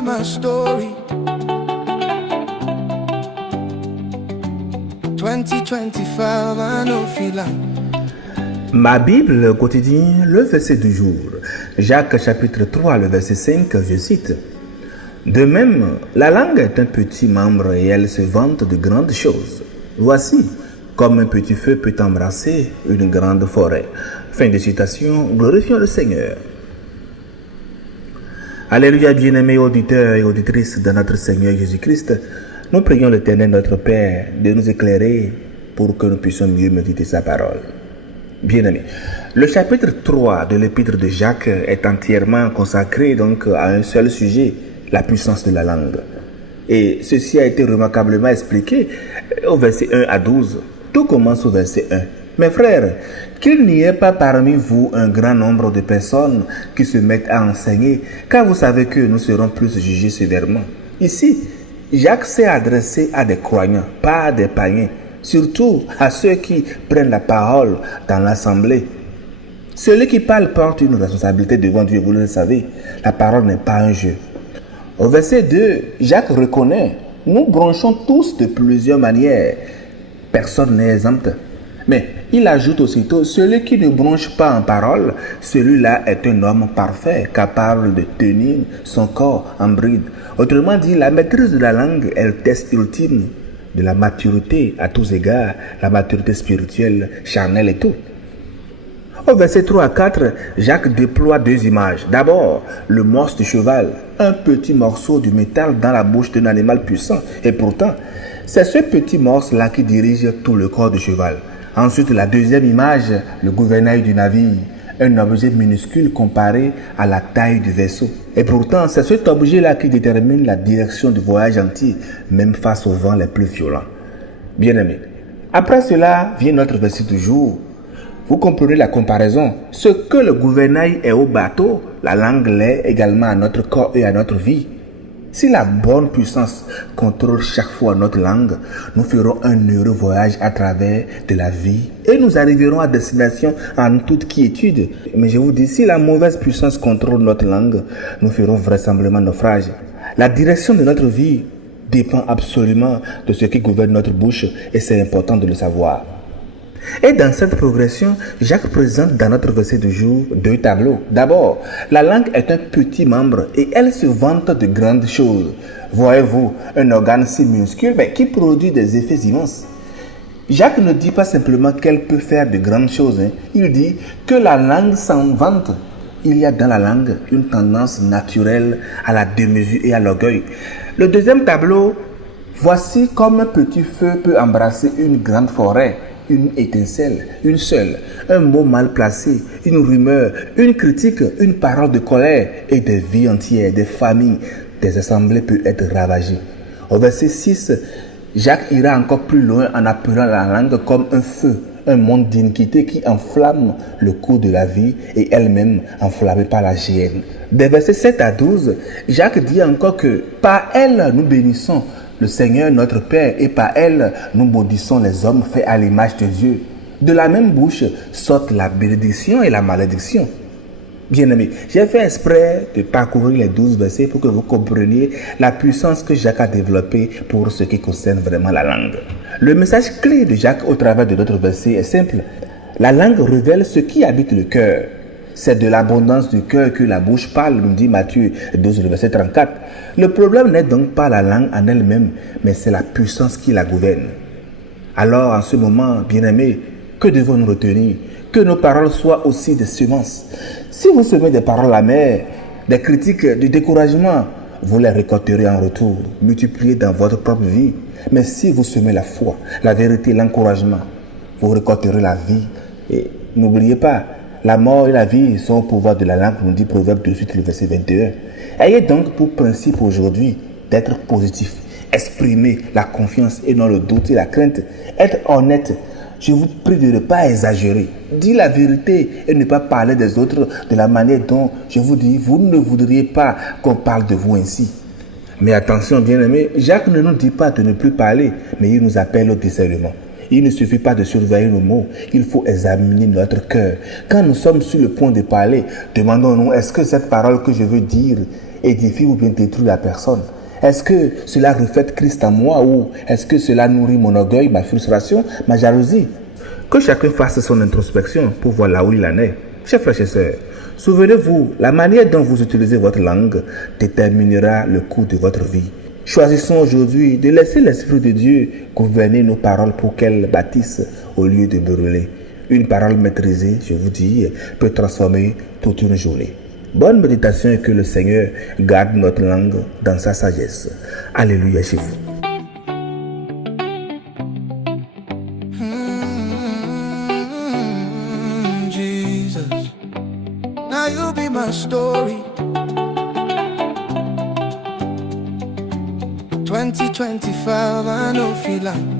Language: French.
me my story. 2025, I know feel like. Ma Bible quotidien, le verset du jour. Jacques chapitre 3, le verset 5, je cite. De même, la langue est un petit membre et elle se vante de grandes choses. Voici, comme un petit feu peut embrasser une grande forêt. Fin de citation, glorifions le Seigneur. Alléluia, bien-aimés auditeurs et auditrices de notre Seigneur Jésus-Christ. Nous prions l'Éternel notre Père de nous éclairer pour que nous puissions mieux méditer sa parole. Bien-aimés, le chapitre 3 de l'épître de Jacques est entièrement consacré donc à un seul sujet, la puissance de la langue. Et ceci a été remarquablement expliqué au verset 1 à 12. Tout commence au verset 1. Mes frères, qu'il n'y ait pas parmi vous un grand nombre de personnes qui se mettent à enseigner, car vous savez que nous serons plus jugés sévèrement. Ici, Jacques s'est adressé à des croyants, pas à des païens, surtout à ceux qui prennent la parole dans l'assemblée. Celui qui parle porte une responsabilité devant Dieu, vous le savez. La parole n'est pas un jeu. Au verset 2, Jacques reconnaît, nous bronchons tous de plusieurs manières. Personne n'est exempt. Mais il ajoute aussitôt, celui qui ne bronche pas en parole, celui-là est un homme parfait, capable de tenir son corps en bride. Autrement dit, la maîtrise de la langue est le test ultime de la maturité à tous égards, la maturité spirituelle, charnelle et tout. Au verset 3 à 4, Jacques déploie deux images. D'abord, le morse du cheval, un petit morceau de métal dans la bouche d'un animal puissant. Et pourtant, c'est ce petit morse-là qui dirige tout le corps du cheval. Ensuite, la deuxième image, le gouvernail du navire, un objet minuscule comparé à la taille du vaisseau. Et pourtant, c'est cet objet-là qui détermine la direction du voyage entier, même face aux vents les plus violents. Bien-aimés, après cela vient notre verset du jour. Vous comprenez la comparaison. Ce que le gouvernail est au bateau, la langue l'est également à notre corps et à notre vie. Si la bonne puissance contrôle chaque fois notre langue, nous ferons un heureux voyage à travers de la vie et nous arriverons à destination en toute quiétude. Mais je vous dis, si la mauvaise puissance contrôle notre langue, nous ferons vraisemblablement naufrage. La direction de notre vie dépend absolument de ce qui gouverne notre bouche et c'est important de le savoir. Et dans cette progression, Jacques présente dans notre verset du jour deux tableaux. D'abord, la langue est un petit membre et elle se vante de grandes choses. Voyez-vous, un organe si minuscule mais qui produit des effets immenses. Jacques ne dit pas simplement qu'elle peut faire de grandes choses. Il dit que la langue s'en vante. Il y a dans la langue une tendance naturelle à la démesure et à l'orgueil. Le deuxième tableau, voici comme un petit feu peut embrasser une grande forêt. Une étincelle, une seule, un mot mal placé, une rumeur, une critique, une parole de colère et des vies entières, des familles, des assemblées peuvent être ravagées. Au verset 6, Jacques ira encore plus loin en appelant la langue comme un feu, un monde d'iniquité qui enflamme le cours de la vie et elle-même enflammée par la géhenne. Des versets 7 à 12, Jacques dit encore que par elle nous bénissons le Seigneur notre Père, et par elle, nous maudissons les hommes faits à l'image de Dieu. De la même bouche sortent la bénédiction et la malédiction. Bien-aimés, j'ai fait exprès de parcourir les 12 versets pour que vous compreniez la puissance que Jacques a développée pour ce qui concerne vraiment la langue. Le message clé de Jacques au travers de notre verset est simple. La langue révèle ce qui habite le cœur. C'est de l'abondance du cœur que la bouche parle, nous dit Matthieu 12, le verset 34. Le problème n'est donc pas la langue en elle-même, mais c'est la puissance qui la gouverne. Alors, en ce moment, bien-aimés, que devons-nous retenir? Que nos paroles soient aussi des semences. Si vous semez des paroles amères, des critiques, du découragement, vous les récolterez en retour, multipliées dans votre propre vie. Mais si vous semez la foi, la vérité, l'encouragement, vous récolterez la vie. Et n'oubliez pas, la mort et la vie sont au pouvoir de la langue, nous dit Proverbe 18, le verset 21. Ayez donc pour principe aujourd'hui d'être positif, exprimer la confiance et non le doute et la crainte, être honnête. Je vous prie de ne pas exagérer, dire la vérité et ne pas parler des autres de la manière dont, je vous dis, vous ne voudriez pas qu'on parle de vous ainsi. Mais attention bien-aimés, Jacques ne nous dit pas de ne plus parler, mais il nous appelle au discernement. Il ne suffit pas de surveiller nos mots, il faut examiner notre cœur. Quand nous sommes sur le point de parler, demandons-nous, est-ce que cette parole que je veux dire édifie ou bien détruit la personne? Est-ce que cela reflète Christ en moi ou est-ce que cela nourrit mon orgueil, ma frustration, ma jalousie? Que chacun fasse son introspection pour voir là où il en est. Chers frères et sœurs, souvenez-vous, la manière dont vous utilisez votre langue déterminera le cours de votre vie. Choisissons aujourd'hui de laisser l'Esprit de Dieu gouverner nos paroles pour qu'elles bâtissent au lieu de brûler. Une parole maîtrisée, je vous dis, peut transformer toute une journée. Bonne méditation et que le Seigneur garde notre langue dans sa sagesse. Alléluia chez vous. Jesus, now you be my story. 2025, I know feel like